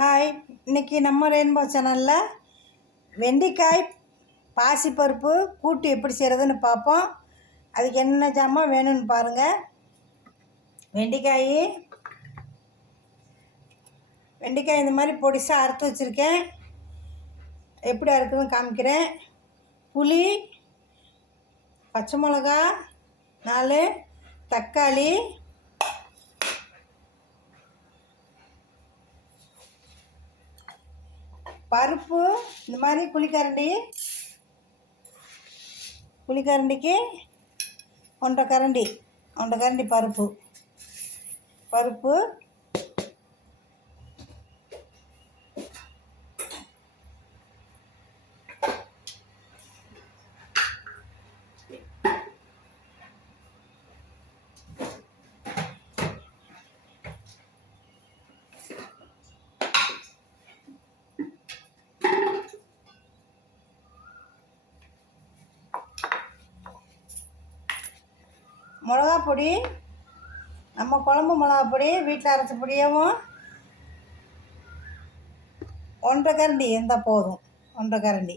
Hi இன்றைக்கி நம்ம rainbow சேனலில் வெண்டைக்காய் பாசிப்பருப்பு கூட்டு எப்படி செய்கிறதுன்னு பார்ப்போம். அதுக்கு என்ன ஜாமான் வேணும்னு பாருங்கள் வெண்டைக்காய் வெண்டைக்காய் இந்த மாதிரி பொடிசாக அறுத்து வச்சுருக்கேன். எப்படி அறுக்குதுன்னு காமிக்கிறேன். புளி பச்சை மிளகா நாலு தக்காளி பருப்பு இந்த மாதிரி குழிக்கரண்டி புளிக்கரண்டிக்கு ஒன்றரை கரண்டி ஒன்றரை கரண்டி பருப்பு. பருப்பு மிளகா பொடி நம்ம குழம்பு மிளகா பொடி வீட்டில் அரைச்ச பொடியவும் ஒன்றரை கரண்டி இருந்தால் போதும் ஒன்றரை கரண்டி.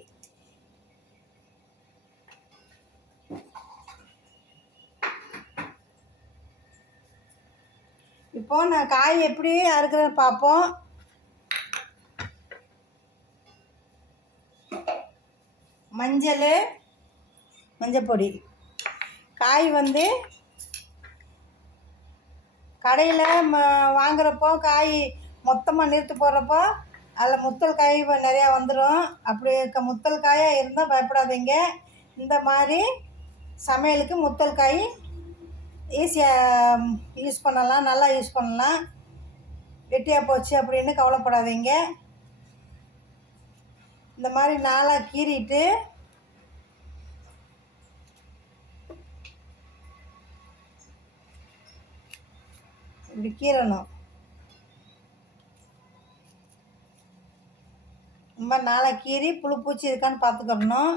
இப்போ நான் காய் எப்படி அறுக்கிறேன்னு பார்ப்போம். மஞ்சள் மஞ்சள் பொடி காய் வந்து கடையில் ம வாங்குறப்போ காய் மொத்தமாக நிறுத்து போடுறப்போ அதில் முத்தல் காய் நிறையா வந்துடும் அப்படி இருக்க முத்தல் காயாக இருந்தால் பயப்படாதீங்க. இந்த மாதிரி சமையலுக்கு முத்தல் காய் ஈஸியாக யூஸ் பண்ணலாம். நல்லா யூஸ் பண்ணலாம். வெட்டியாக போச்சு அப்படின்னு கவலைப்படாதீங்க. இந்த மாதிரி நாளாக கீறிட்டு இப்படி கீறணும். ரொம்ப நாளாக கீறி புழு பூச்சி இருக்கான்னு பார்த்துக்கணும்.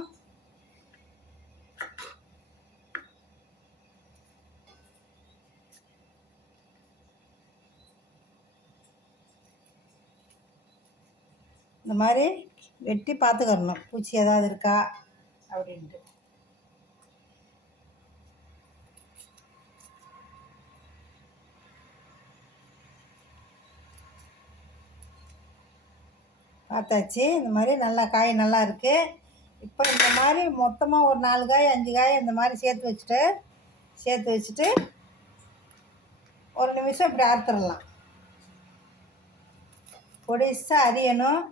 இந்த மாதிரி வெட்டி பார்த்துக்கிடணும் பூச்சி ஏதாவது இருக்கா? அப்படின்ட்டு. பார்த்தாச்சு. இந்த மாதிரி நல்லா காய் நல்லா இருக்குது இப்போ இந்த மாதிரி மொத்தமாக ஒரு நாலு காய் அஞ்சு காய் இந்த மாதிரி சேர்த்து வச்சுட்டு சேர்த்து வச்சுட்டு ஒரு நிமிஷம் இப்படி அறுத்துடலாம். பொடிசாக அரியணும்.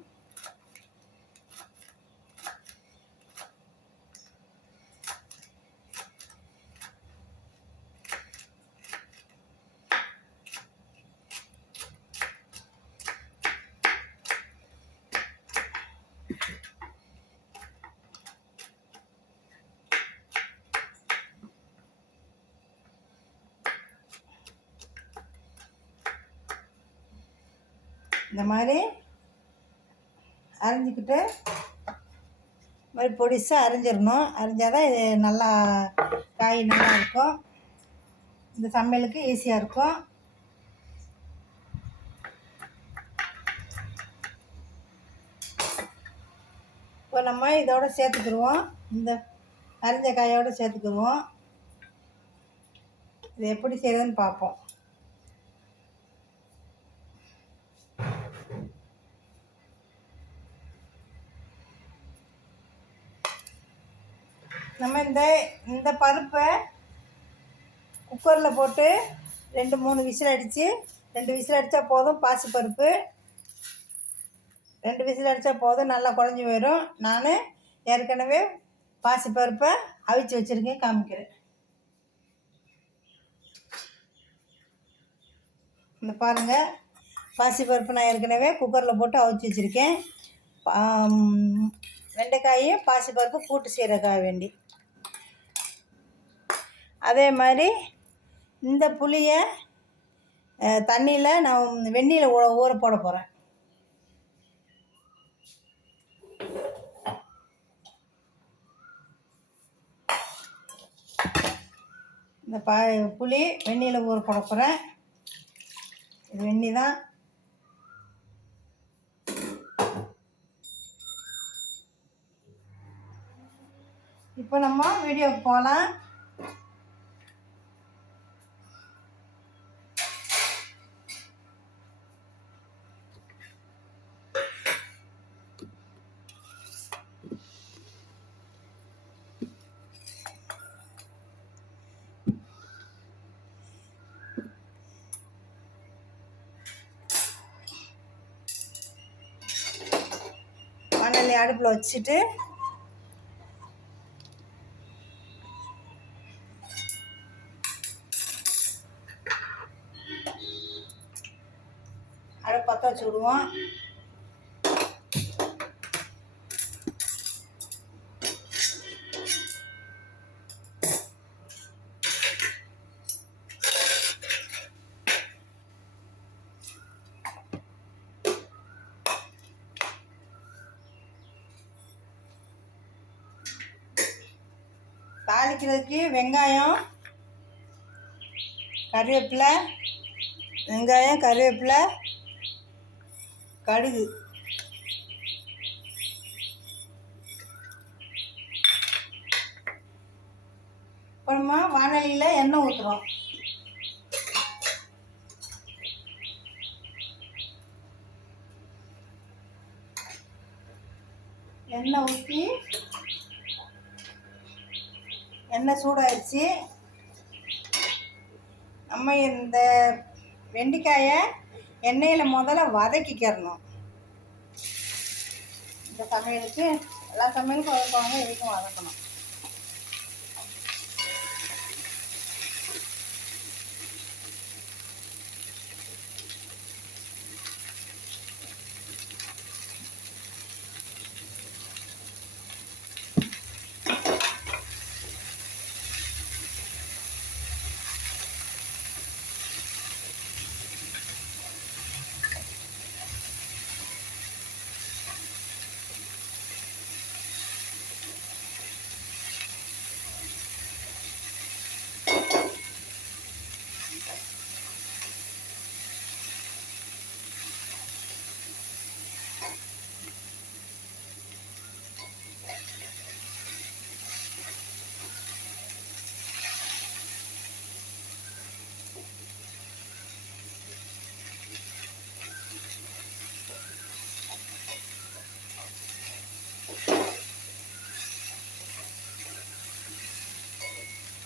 இந்த மாதிரி அரைஞ்சிக்கிட்டு இந்த மாதிரி பொடிசாக அரிஞ்சிடணும். அரிஞ்சால் தான் இது நல்லா காய் நல்லா இருக்கும். இந்த சமையலுக்கு ஈஸியாக இருக்கும். இப்போ நம்ம இதோட சேர்த்துக்கிடுவோம். இந்த அரிஞ்ச காயோட சேர்த்துக்கிடுவோம். இது எப்படி செய்கிறதுன்னு பார்ப்போம். இந்த இந்த பருப்பை குக்கரில் போட்டு ரெண்டு மூணு விசில் அடித்து ரெண்டு விசில் அடித்தா போதும் பாசி பருப்பு. ரெண்டு விசில் அடித்தா போதும் நல்லா குழஞ்சி போயிடும் நான் ஏற்கனவே பாசி பருப்பை அவிச்சு வச்சுருக்கேன் காமிக்கிறேன். இந்த பாருங்கள் பாசி பருப்பு நான் ஏற்கனவே குக்கரில் போட்டு அவிச்சு வச்சுருக்கேன். வெண்டைக்காயும் பாசி பருப்பு கூட்டு செய்கிறக்காக வேண்டி. அதே மாதிரி இந்த புளியை தண்ணியில் நான் வெந்நியில் ஊற ஊற போட போகிறேன் இந்த பா புளி வெந்நியில் ஊற போட போகிறேன் இது வெந்நி தான். இப்போ நம்ம வீடியோக்கு போகலாம். அடுப்பில் வச்சுட்டு அடுப்பு பற்ற வச்சு விடுவோம். தாளிக்கிறதுக்கு வெங்காயம் கருவேப்பிலை வெங்காயம் கருவேப்பிலை கடுகு அப்புறமா வானலியில் எண்ணெய் ஊற்றுறோம் எண்ணெய் ஊற்றி எண்ணெய் சூடாயிடுச்சு. நம்ம இந்த வெண்டைக்காயை எண்ணெயில் முதல்ல வதக்கிக்கிறணும். இந்த சமையலுக்கு எல்லா சமையலுக்கும் வதக்குவாங்க இதுக்கும் வதக்கணும்.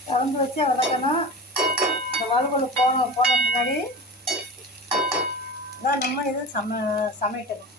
குழம்பு வச்சு வளர்க்கணும் இந்த வலுவலு போன போன முன்னாடி தான் நம்ம இதை சம சமைக்கணும்.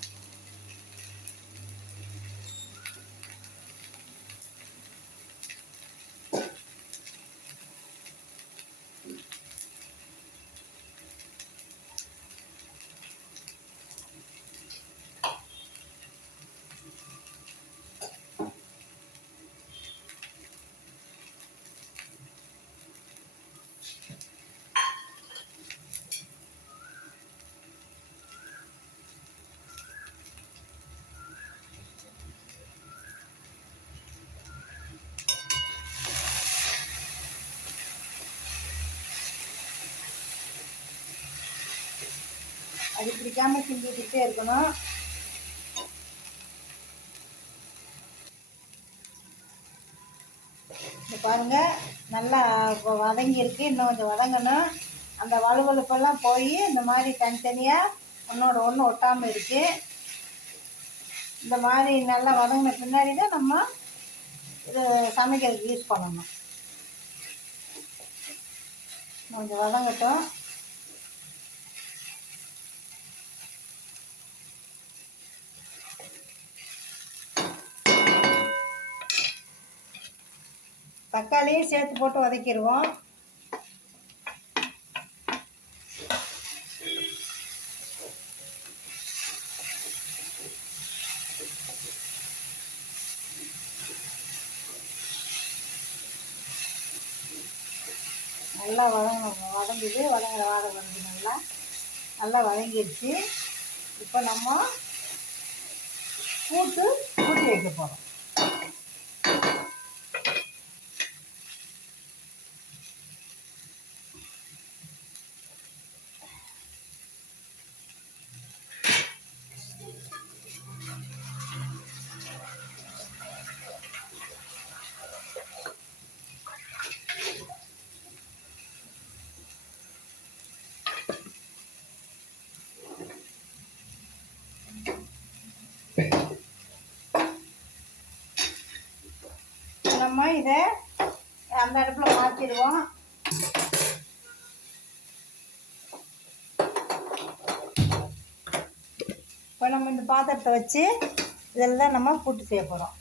அது பிடிக்காம கிண்டிக்கிட்டே இருக்கணும். இந்த பாருங்க நல்லா இப்போ வதங்கியிருக்கு. இன்னும் கொஞ்சம் வதங்கணும். அந்த வலுவலுப்பெல்லாம் போய் இந்த மாதிரி தனித்தனியாக ஒன்றோட ஒன்று ஒட்டாமல் இருக்கு. இந்த மாதிரி நல்லா வதங்கின பின்னாடி தான் நம்ம இது சமைக்கிறதுக்கு யூஸ் பண்ணணும். கொஞ்சம் வதங்கட்டும். தக்காளியும் சேர்த்து போட்டு வதக்கிடுவோம். நல்லா வதங்க வதங்குது வதங்குற வாடகை வந்து நல்லா. நல்லா வதங்கிடுச்சு இப்போ நம்ம கூட்டு கூட்டி வைக்க போகிறோம் நம்ம இதை அந்த அடுப்பில் மாற்றிடுவோம் இப்போ நம்ம இந்த பாத்திரத்தை வச்சு இதில் தான் நம்ம கூட்டு செய்ய போகிறோம்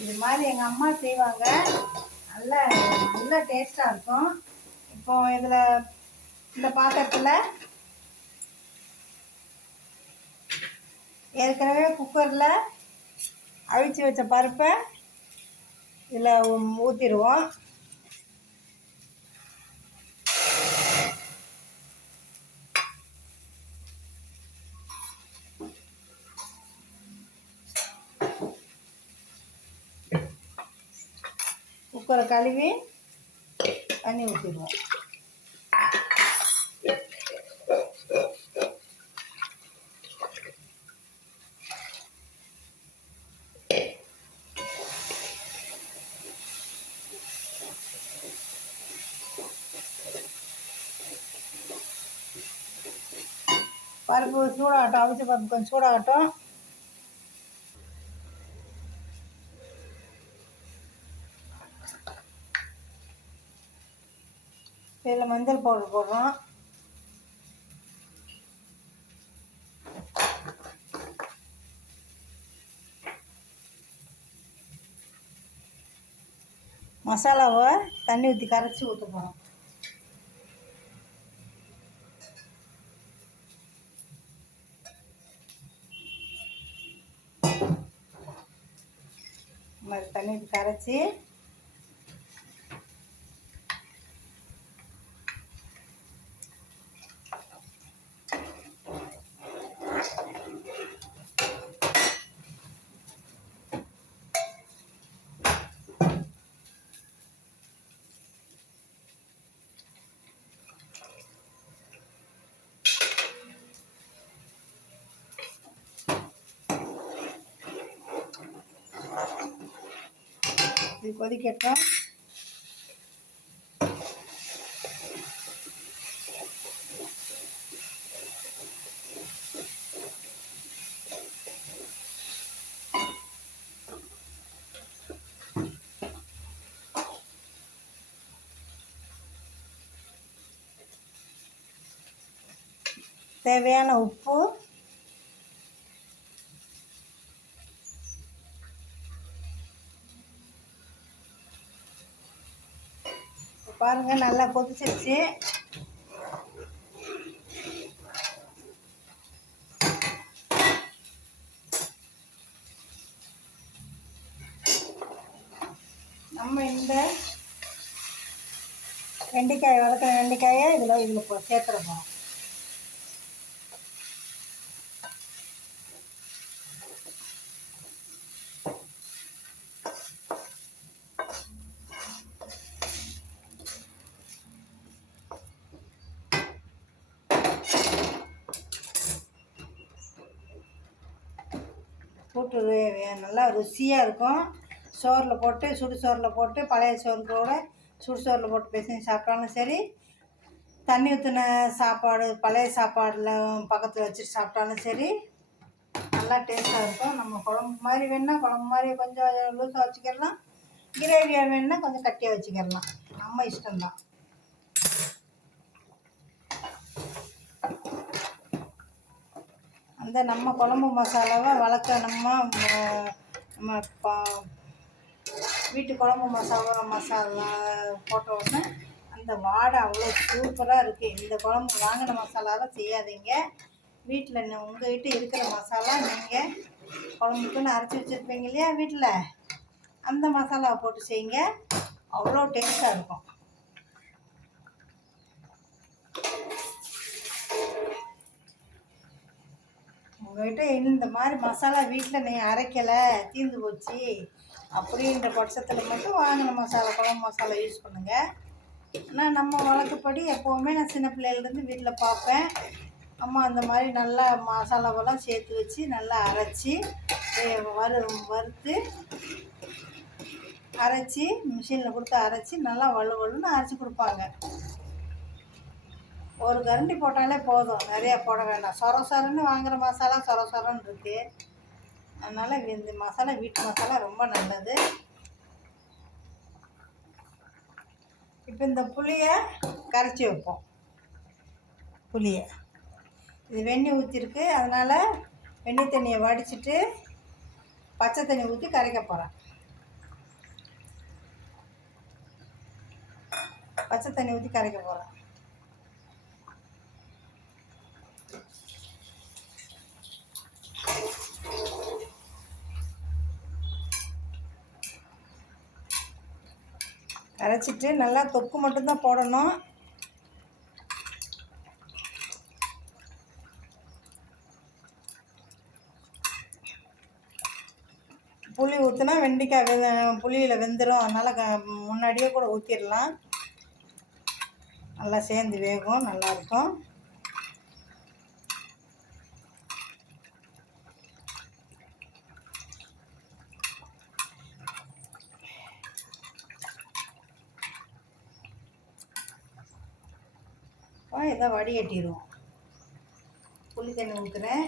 இது மாதிரி எங்கள் அம்மா செய்வாங்க. நல்ல நல்ல டேஸ்ட்டாக இருக்கும். இப்போ இதில் இந்த பாத்திரத்தில் ஏற்கனவே குக்கரில் அழித்து வச்ச பருப்பை இதில் ஊற்றிடுவோம் குக்கரை கழுவி தண்ணி ஊற்றிடுவோம் பருப்பு சூடாகட்டும் அவிச்ச பருப்பு கொஞ்சம் சூடாகட்டும் இதில் மஞ்சள் பவுடர் போடுறோம். மசாலாவை தண்ணி ஊற்றி கரைச்சி ஊற்ற போகிறோம் மாதிரி தண்ணி ஊற்றி கரைச்சி இது கொதிக்கட்டும் தேவையான உப்பு பாருங்க நல்லா கொதிச்சிருச்சு. நம்ம இந்த வெண்டைக்காய் வளர்க்குற வெண்டைக்காயை இதில் இதில் போ சேர்த்துட போகிறோம் போட்டு ரு- நல்லா ருசியாக இருக்கும். சோறில் போட்டு சுடு சோறில் போட்டு பழைய சோறுக்கூட சுடு சோறில் போட்டு பிசைஞ்சு சாப்பிட்டாலும் சரி தண்ணி ஊற்றின சாப்பாடு பழைய சாப்பாடில் பக்கத்தில் வச்சுட்டு சாப்பிட்டாலும் சரி நல்லா டேஸ்ட்டாக இருக்கும். நம்ம குழம்பு மாதிரி வேணால் குழம்பு மாதிரி கொஞ்சம் லூஸாக வச்சுக்கிடலாம் கிரேவியாக வேணுன்னா கொஞ்சம் கட்டியாக வச்சுக்கிடலாம் நம்ம இஷ்டம்தான். அந்த நம்ம குழம்பு மசாலாவை வளர்க்க நம்ம நம்ம பா வீட்டு குழம்பு மசாலா மசாலா போட்ட உடனே அந்த வாடை அவ்வளோ சூப்பராக இருக்குது இந்த குழம்பு வாங்கின மசாலாலாம் செய்யாதீங்க. வீட்டில் உங்கள் வீட்டு இருக்கிற மசாலா நீங்கள் குழம்புக்குன்னு அரைச்சி வச்சுருப்பீங்க இல்லையா வீட்டில் அந்த மசாலாவை போட்டு செய்யுங்க. அவ்வளோ டேஸ்ட்டாக இருக்கும். உங்ககிட்ட இந்த மாதிரி மசாலா வீட்டில் நீ அரைக்கலை தீர்ந்து போச்சு அப்படின்ற பட்சத்தில் மட்டும் வாங்கின மசாலா குழம்பு மசாலா யூஸ் பண்ணுங்கள் ஆனால் நம்ம வழக்கப்படி எப்போவுமே நான் சின்ன பிள்ளையிலேருந்து வீட்டில் பார்ப்பேன். அம்மா அந்த மாதிரி நல்லா மசாலாவெல்லாம் சேர்த்து வச்சு நல்லா அரைச்சி வறு வறுத்து அரைச்சி மிஷினில் கொடுத்து அரைச்சி நல்லா வலு வலுன்னு அரைச்சி கொடுப்பாங்க. ஒரு கரண்டி போட்டாலே போதும். நிறையா போட வேண்டாம். சொர சொரன்னு வாங்குகிற மசாலா சொர சொரன்னு இருக்குது அதனால் இந்த மசாலா வீட்டு மசாலா ரொம்ப நல்லது. இப்போ இந்த புளியை கரைச்சி வைப்போம். புளியை. இது வெண்ணி ஊற்றிருக்கு அதனால் வெண்ணி தண்ணியை வடிச்சிட்டு பச்சை தண்ணி ஊற்றி கரைக்க போகிறேன் பச்சை தண்ணி ஊற்றி கரைக்க போகிறேன் அரைச்சிட்டு நல்லா தொக்கு மட்டும்தான் போடணும். புளி ஊற்றுனா வெண்டைக்காய் வெ புளியில் வெந்துடும் அதனால் க முன்னாடியே கூட ஊற்றிடலாம் நல்லா சேர்ந்து வேகும் நல்லாயிருக்கும் இதை வடிகட்டிடுவோம் புளி தண்ணி ஊற்றுறேன்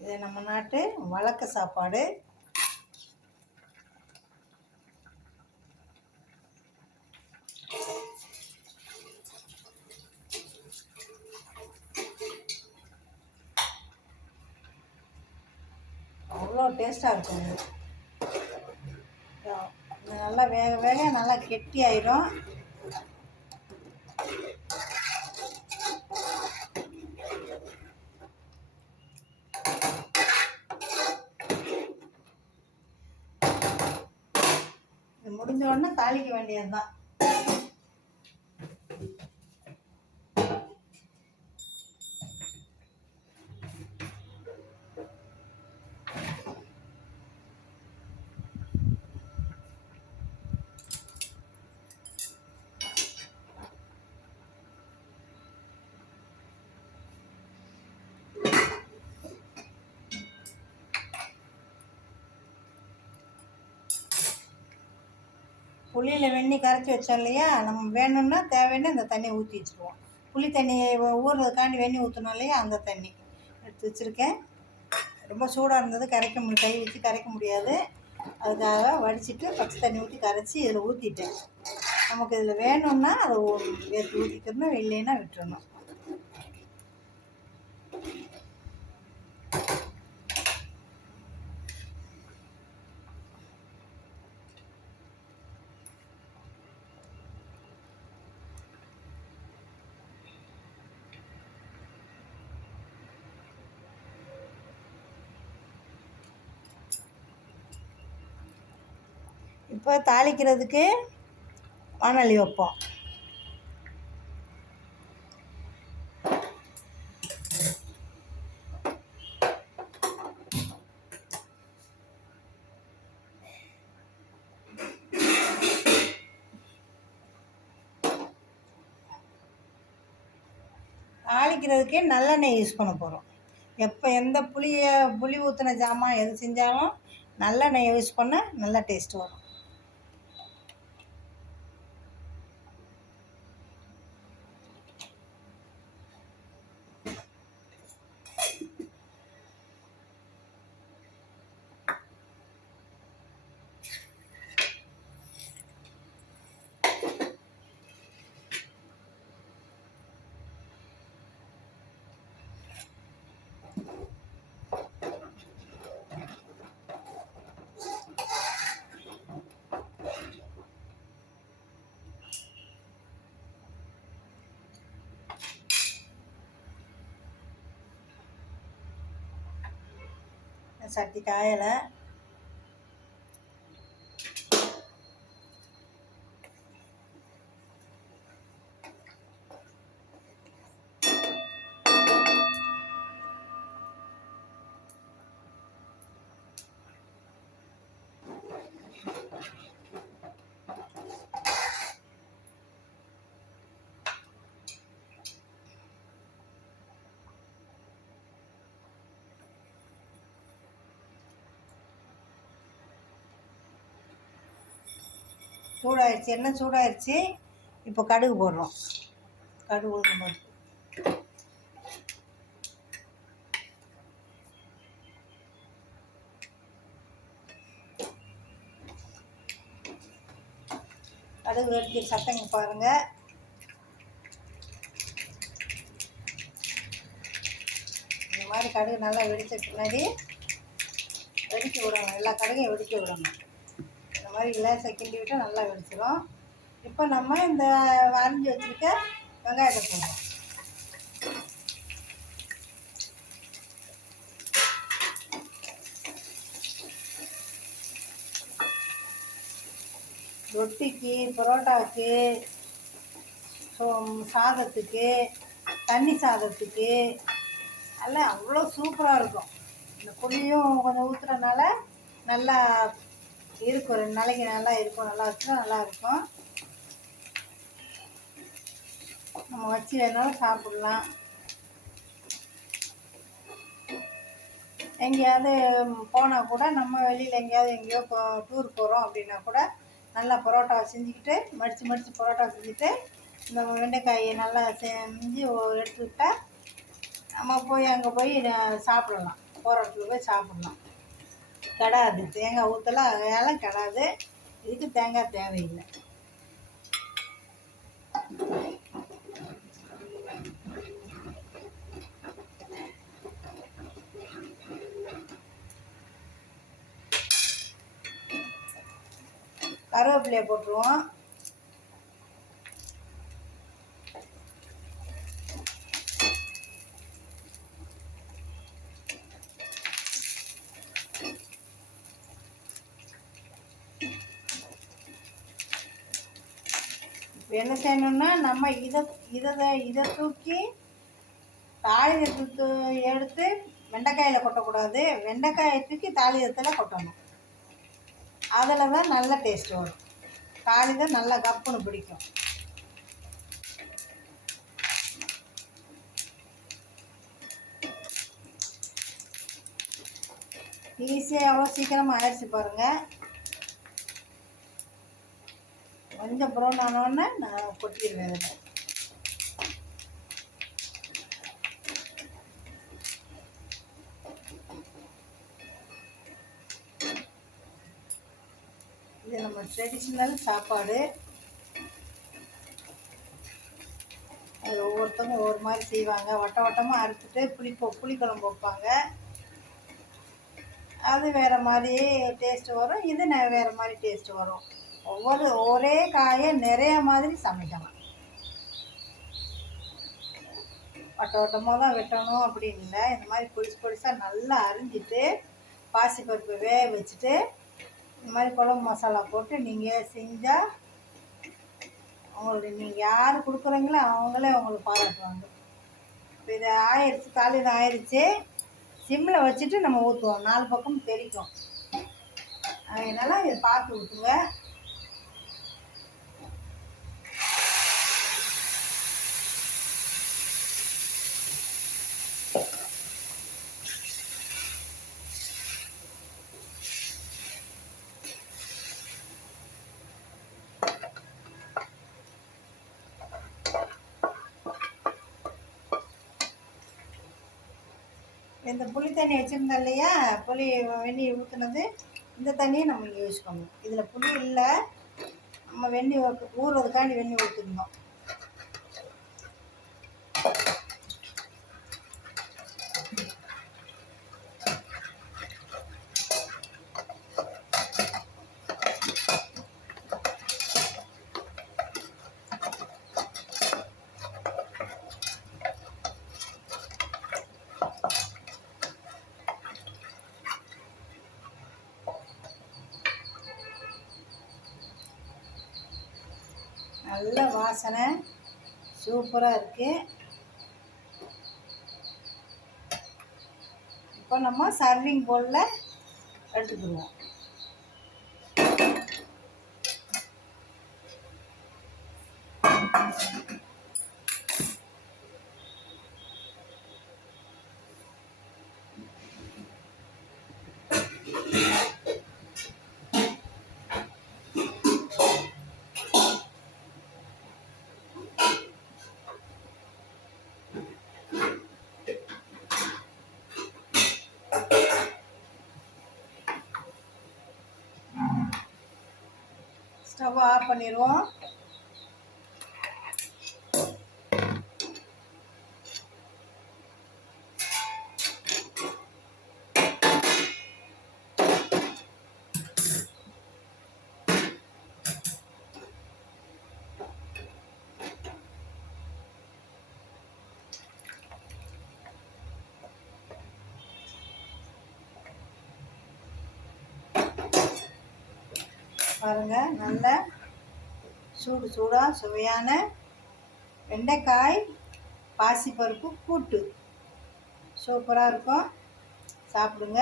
இது நம்ம நாட்டு வழக்க சாப்பாடு. கெட்டி ஆயிரும் இது முடிஞ்ச உடனே தாளிக்க வேண்டியது தான் புளியில் வெண்ணி கரைச்சி வச்சோம் இல்லையா? நம்ம வேணும்னா தேவைன்னு இந்த தண்ணி ஊற்றி வச்சுருவோம். புளி தண்ணியை ஊறுறதுக்காண்டி வெண்ணி ஊற்றணும் இல்லையா? அந்த தண்ணி எடுத்து வச்சுருக்கேன். ரொம்ப சூடாக இருந்தது. கரைக்க முடியும் கை வச்சு கரைக்க முடியாது. அதுக்காக வடிச்சிட்டு பச்சை தண்ணி ஊற்றி கரைச்சி இதில் ஊற்றிட்டேன் நமக்கு இதில் வேணும்னா அதை எடுத்து ஊற்றிக்கணும் இல்லைன்னா விட்டுறணும். இப்போ தாளிக்கிறதுக்கு வானொலி வைப்போம். தாளிக்கிறதுக்கே நல்லெண்ணெய் யூஸ் பண்ண போகிறோம் எப்போ எந்த புளியை புளி ஊற்றின ஜாமான் எது செஞ்சாலும் நல்லெண்ணெய் யூஸ் பண்ணால் நல்லா டேஸ்ட் வரும். சட்டி காயலை சூடாயிடுச்சு எண்ணெய் சூடாயிடுச்சு இப்போ கடுகு போடுறோம். கடுகு உளுந்தம் கடுகு வெடிக்கிற சத்தங்க பாருங்கள் இந்த மாதிரி கடுகு நல்லா வெடிச்ச பின்னாடி வெடிக்க விடணும். எல்லா கடுகையும் வெடிக்க விடணும். இந்த மாதிரி கிண்டி விட்டு நல்லா வெடிச்சிடும் இப்போ நம்ம இந்த வரைஞ்சி வச்சுருக்க வெங்காயத்தை போடுறோம். ரொட்டிக்கு பரோட்டாவுக்கு சாதத்துக்கு தண்ணி சாதத்துக்கு எல்லாம் அவ்வளோ சூப்பராக இருக்கும். இந்த புளியும் கொஞ்சம் ஊற்றுறதுனால நல்லா இருக்கும் ரெண்டு நாளைக்கு நல்லா இருக்கும். நல்லா வச்சுனா நல்லா இருக்கும். நம்ம வச்சு வேணாலும் சாப்பிட்லாம். எங்கேயாவது போனால் கூட நம்ம வெளியில் எங்கேயாவது எங்கேயோ போ டூர் போகிறோம் அப்படின்னா கூட நல்லா பரோட்டாவை செஞ்சுக்கிட்டு மடித்து மடித்து பரோட்டா செஞ்சுட்டு இந்த வெண்டைக்காயை நல்லா செஞ்சு எடுத்துக்கிட்டால் நம்ம போய் அங்கே போய் சாப்பிடலாம். போகிற இடத்துல போய் சாப்பிட்லாம். கடாது. தேங்காய் ஊற்றலாம் அதெல்லாம் கடாது. இதுக்கு தேங்காய் தேவையில்லை. கருவேப்பிலையை போட்டுருவோம். என்ன செய்யணும்னா நம்ம இதை இதை இதை தூக்கி தாளிதத்தை எடுத்து வெண்டைக்காயில் கொட்டக்கூடாது. வெண்டைக்காயை தூக்கி தாளிதத்தில் கொட்டணும். அதில் தான் நல்ல டேஸ்ட் வரும். தாளிதம் நல்லா கப்புன்னு பிடிக்கும். ஈஸியாக எவ்வளோ சீக்கிரமாக ஆயிடுச்சு பாருங்கள் கொஞ்சம் ப்ரௌன் ஆனோடனே நான் கொட்டிடுவேன் இதில் இது நம்ம ட்ரெடிஷ்னல் சாப்பாடு. அது ஒவ்வொருத்தவங்க ஒவ்வொரு மாதிரி செய்வாங்க. வட்ட வட்டமாக அறுத்துட்டு புளிப்போ புளிக்குழம்பு வைப்பாங்க. அது வேறு மாதிரி டேஸ்ட்டு வரும். இது வேறு மாதிரி டேஸ்ட்டு வரும். ஒவ்வொரு ஒரே காயை நிறைய மாதிரி சமைக்கலாம். வட்ட வட்டமாக தான் வெட்டணும் அப்படின்னு இல்லை. இந்த மாதிரி பொடிசு பொடிசாக நல்லா அரிஞ்சிட்டு பாசிப்பருப்பு வேக வச்சுட்டு இந்த மாதிரி குழம்பு மசாலா போட்டு நீங்கள் செஞ்சால் உங்களுக்கு நீங்கள் யார் கொடுக்குறீங்களோ அவங்களே உங்களுக்கு பாராட்டுவாங்க. இப்போ இது ஆயிடுச்சு தாளிதம் ஆயிடுச்சு சிம்மில் வச்சுட்டு நம்ம ஊற்றுவோம் நாலு பக்கம் தெரிக்கும் அதனால் இதை பார்த்து ஊற்றுங்க இந்த புளி தண்ணி வச்சுருந்தோம் இல்லையா? புளி வெந்நீர் ஊற்றுனது இந்த தண்ணியை நம்ம இங்கே யூஸ் பண்ணணும். இதில் புளி இல்லை. நம்ம வெந்நீர் ஊறுறதுக்காண்டி வெந்நீர் ஊற்றிருந்தோம் நல்ல வாசனை. சூப்பராக இருக்குது இப்போ நம்ம சர்விங் போலில் எடுத்துக்கிடுவோம். ஸ்டவ் ஆஃப் பண்ணிடுவோம் பாருங்கள் நல்ல சூடு சூடாக சுவையான வெண்டைக்காய் பாசிப்பருப்பு கூட்டு. சூப்பராக இருக்கும். சாப்பிடுங்க.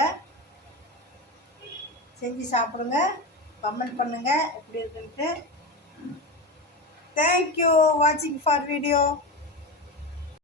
செஞ்சு சாப்பிடுங்க. கமெண்ட் பண்ணுங்கள் எப்படி இருக்குன்ட்டு. தேங்க்யூ வாட்சிங் ஃபார் வீடியோ